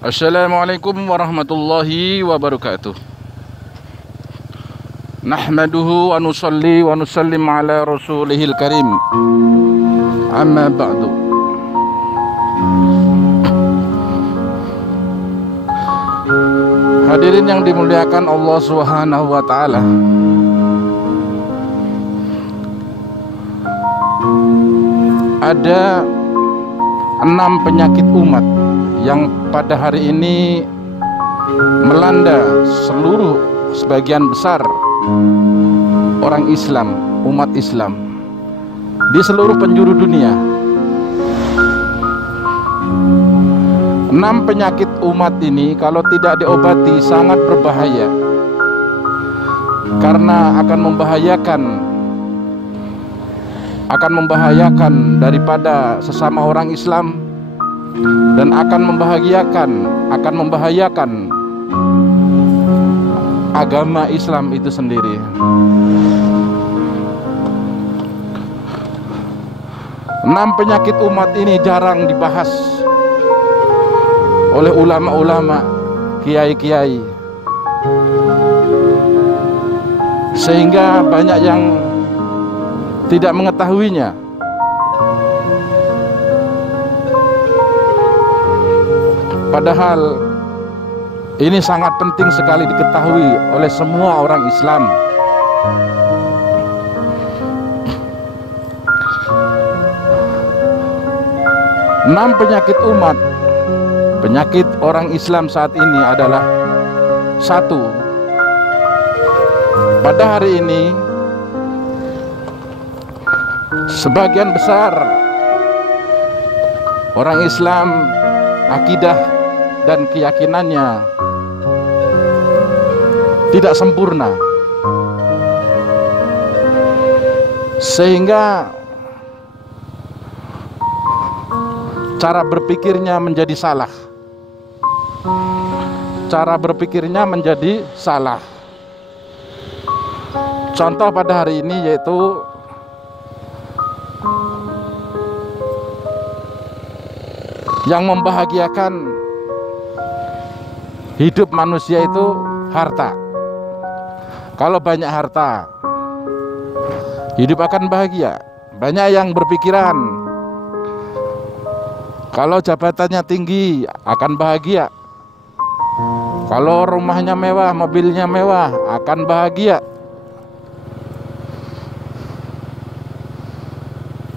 Assalamualaikum warahmatullahi wabarakatuh. Nahmaduhu wa nusalli wa nusallim ala rasulihil karim. Amma ba'du. Hadirin yang dimuliakan Allah Subhanahu wa taala. Ada 6 penyakit umat yang pada hari ini melanda sebagian besar orang Islam, umat Islam di seluruh penjuru dunia. 6 penyakit umat ini kalau tidak diobati sangat berbahaya, karena akan membahayakan daripada sesama orang Islam, dan akan membahayakan agama Islam itu sendiri. Enam penyakit umat ini jarang dibahas oleh ulama-ulama, kiai-kiai, sehingga banyak yang tidak mengetahuinya. Padahal ini sangat penting sekali diketahui oleh semua orang Islam. Enam penyakit umat, penyakit orang Islam saat ini adalah: 1. Pada hari ini sebagian besar orang Islam, akidah dan keyakinannya tidak sempurna, sehingga cara berpikirnya menjadi salah. Contoh pada hari ini yaitu yang membahagiakan hidup manusia itu harta. Kalau banyak harta, hidup akan bahagia. Banyak yang berpikiran kalau jabatannya tinggi akan bahagia, kalau rumahnya mewah, mobilnya mewah akan bahagia.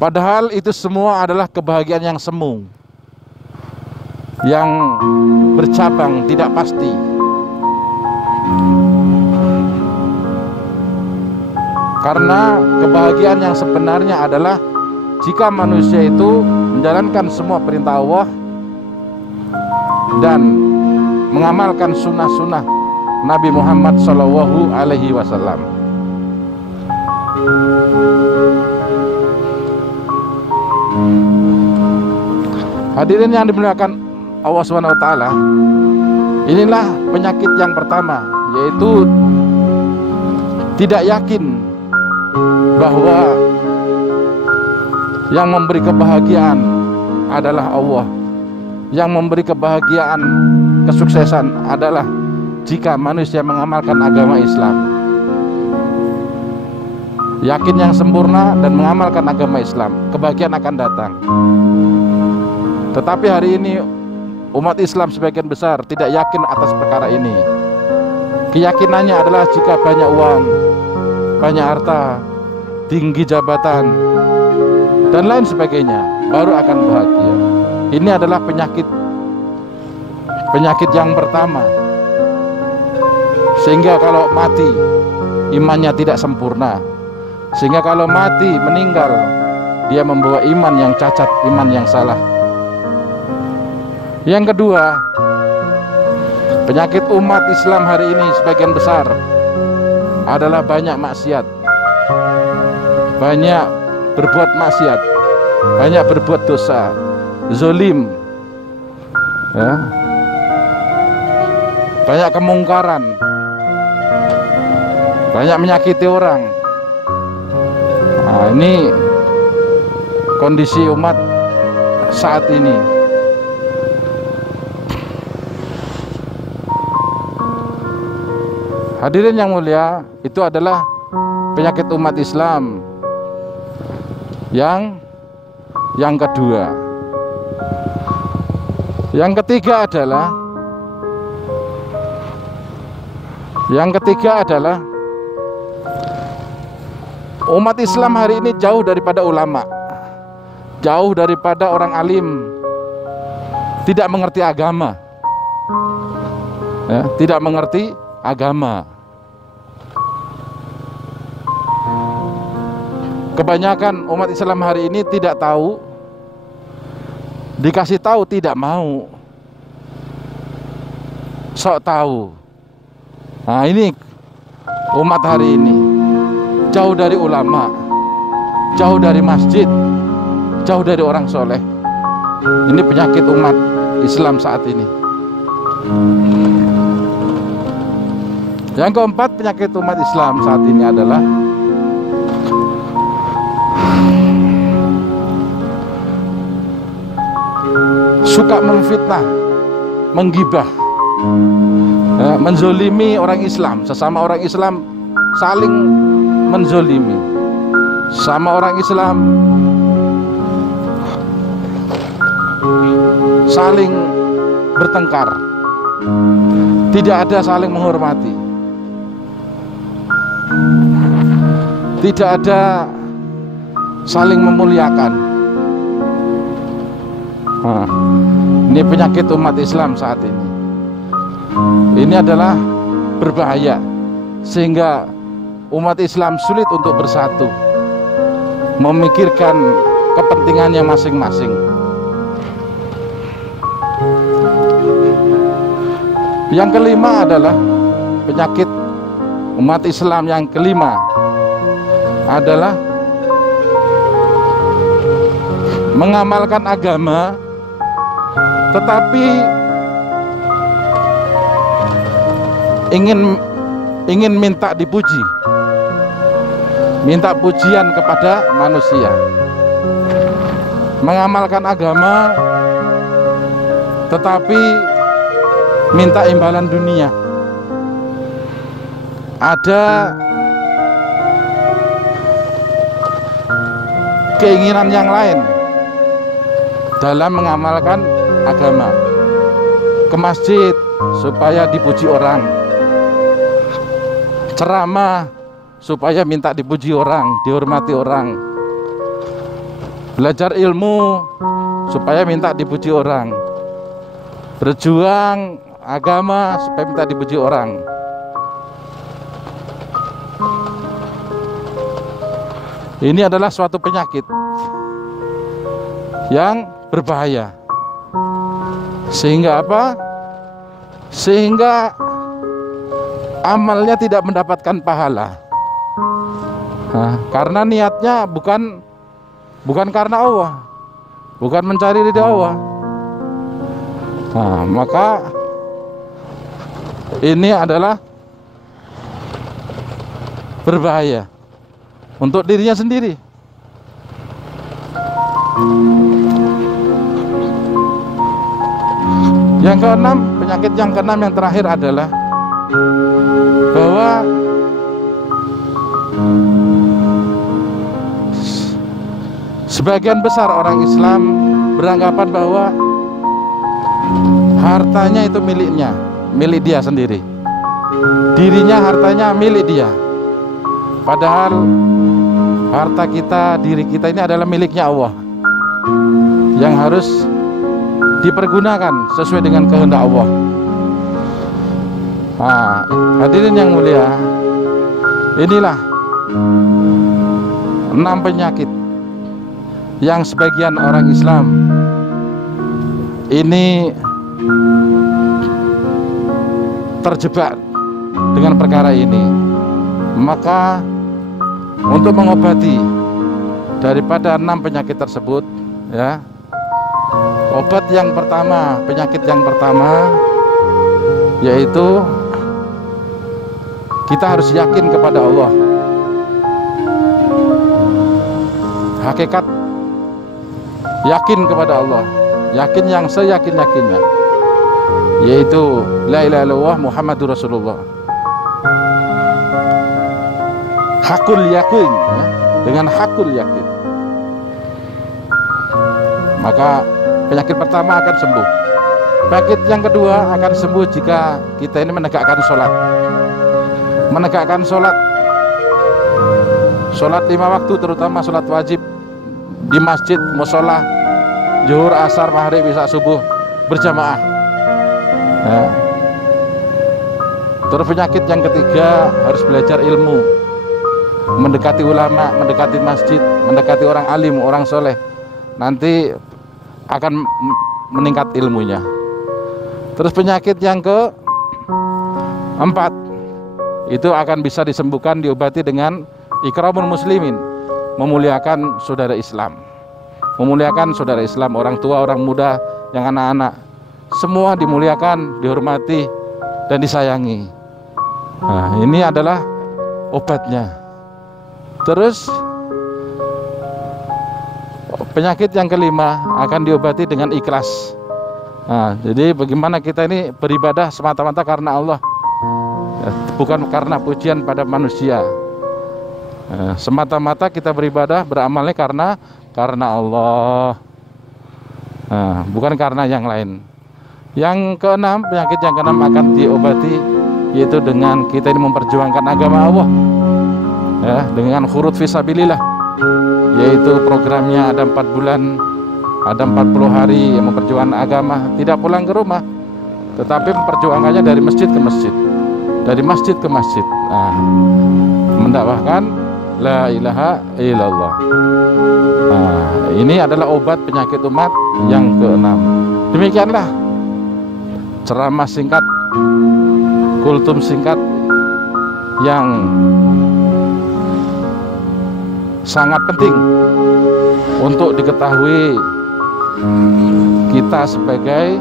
Padahal itu semua adalah kebahagiaan yang semu, yang bercabang, tidak pasti. Karena kebahagiaan yang sebenarnya adalah jika manusia itu menjalankan semua perintah Allah dan mengamalkan sunnah-sunnah Nabi Muhammad SAW. Hadirin yang dimuliakan Allah Subhanahu wa taala, inilah penyakit yang pertama, yaitu tidak yakin bahwa yang memberi kebahagiaan adalah Allah. Yang memberi kebahagiaan, kesuksesan adalah jika manusia mengamalkan agama Islam. Yakin yang sempurna dan mengamalkan agama Islam, kebahagiaan akan datang. Tetapi hari ini umat Islam sebagian besar tidak yakin atas perkara ini. Keyakinannya adalah jika banyak uang, banyak harta, tinggi jabatan, dan lain sebagainya, baru akan bahagia. Ini adalah penyakit yang pertama. Sehingga kalau mati, imannya tidak sempurna. Sehingga kalau mati, meninggal, dia membawa iman yang cacat, iman yang salah. Yang kedua, penyakit umat Islam hari ini sebagian besar adalah banyak maksiat, banyak berbuat maksiat, banyak berbuat dosa, zolim, ya, banyak kemungkaran, banyak menyakiti orang. Nah, ini kondisi umat saat ini. Hadirin yang mulia, itu adalah penyakit umat Islam yang kedua. Yang ketiga adalah umat Islam hari ini jauh daripada ulama, jauh daripada orang alim, tidak mengerti agama, ya, tidak mengerti agama. Kebanyakan umat Islam hari ini tidak tahu, dikasih tahu tidak mau, sok tahu. Nah, ini umat hari ini jauh dari ulama, jauh dari masjid, jauh dari orang soleh. Ini penyakit umat Islam saat ini. Yang keempat penyakit umat Islam saat ini adalah suka memfitnah, menggibah, ya, menzolimi orang Islam. Sesama orang Islam saling menzolimi, sama orang Islam saling bertengkar, tidak ada saling menghormati, tidak ada saling memuliakan. Nah, ini penyakit umat Islam saat ini. Ini adalah berbahaya, sehingga umat Islam sulit untuk bersatu, memikirkan kepentingannya masing-masing. Yang kelima adalah penyakit umat Islam yang kelima adalah mengamalkan agama tetapi ingin minta dipuji, minta pujian kepada manusia. Mengamalkan agama tetapi minta imbalan dunia. Ada keinginan yang lain dalam mengamalkan agama. Ke masjid supaya dipuji orang, ceramah supaya minta dipuji orang, dihormati orang, belajar ilmu supaya minta dipuji orang, berjuang agama supaya minta dipuji orang. Ini adalah suatu penyakit yang berbahaya. Sehingga apa? Sehingga amalnya tidak mendapatkan pahala. Nah, karena niatnya bukan karena Allah, bukan mencari ridha Allah. Nah, maka ini adalah berbahaya untuk dirinya sendiri. Yang keenam, penyakit yang keenam yang terakhir adalah bahwa sebagian besar orang Islam beranggapan bahwa hartanya itu miliknya, milik dia sendiri. Dirinya, hartanya milik dia. Padahal harta kita, diri kita ini adalah miliknya Allah, yang harus dipergunakan sesuai dengan kehendak Allah. Nah, hadirin yang mulia, inilah 6 penyakit yang sebagian orang Islam ini terjebak dengan perkara ini. Maka untuk mengobati daripada 6 penyakit tersebut, ya, obat yang pertama, penyakit yang pertama, yaitu kita harus yakin kepada Allah. Hakikat yakin kepada Allah, yakin yang seyakin-yakinnya, yaitu la ilaha illallah Muhammadur Rasulullah. hakul yakin, ya, dengan hakul yakin, maka penyakit pertama akan sembuh. Penyakit yang kedua akan sembuh jika kita ini menegakkan sholat. Menegakkan sholat 5 waktu, terutama sholat wajib di masjid, musola, zuhur, asar, maghrib, isya, subuh berjamaah. Ya. Terus penyakit yang ketiga harus belajar ilmu, mendekati ulama, mendekati masjid, mendekati orang alim, orang soleh. Nanti akan meningkat ilmunya. Terus penyakit yang keempat itu akan bisa disembuhkan, diobati dengan ikramul muslimin, memuliakan saudara Islam. Memuliakan saudara Islam, orang tua, orang muda, yang anak-anak, semua dimuliakan, dihormati, dan disayangi. Nah, ini adalah obatnya. Terus penyakit yang kelima akan diobati dengan ikhlas. Nah, jadi bagaimana kita ini beribadah semata-mata karena Allah, bukan karena pujian pada manusia. Semata-mata kita beribadah, beramalnya karena Allah, bukan karena yang lain. Yang keenam, penyakit yang keenam akan diobati, yaitu dengan kita ini memperjuangkan agama Allah, ya, dengan khurut fisabilillah, yaitu programnya ada 4 bulan, ada 40 hari yang memperjuangkan agama, tidak pulang ke rumah, tetapi memperjuangkannya dari masjid ke masjid, dari masjid ke masjid, mendakwahkan la ilaha illallah. Ini adalah obat penyakit umat yang keenam. Demikianlah ceramah singkat, kultum singkat yang sangat penting untuk diketahui kita sebagai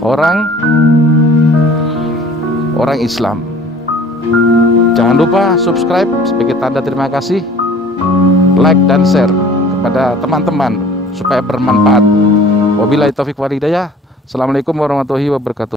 orang Islam. Jangan lupa subscribe sebagai tanda terima kasih, like dan share kepada teman-teman supaya bermanfaat. Wabillahi taufiq wal hidayah. Assalamualaikum warahmatullahi wabarakatuh.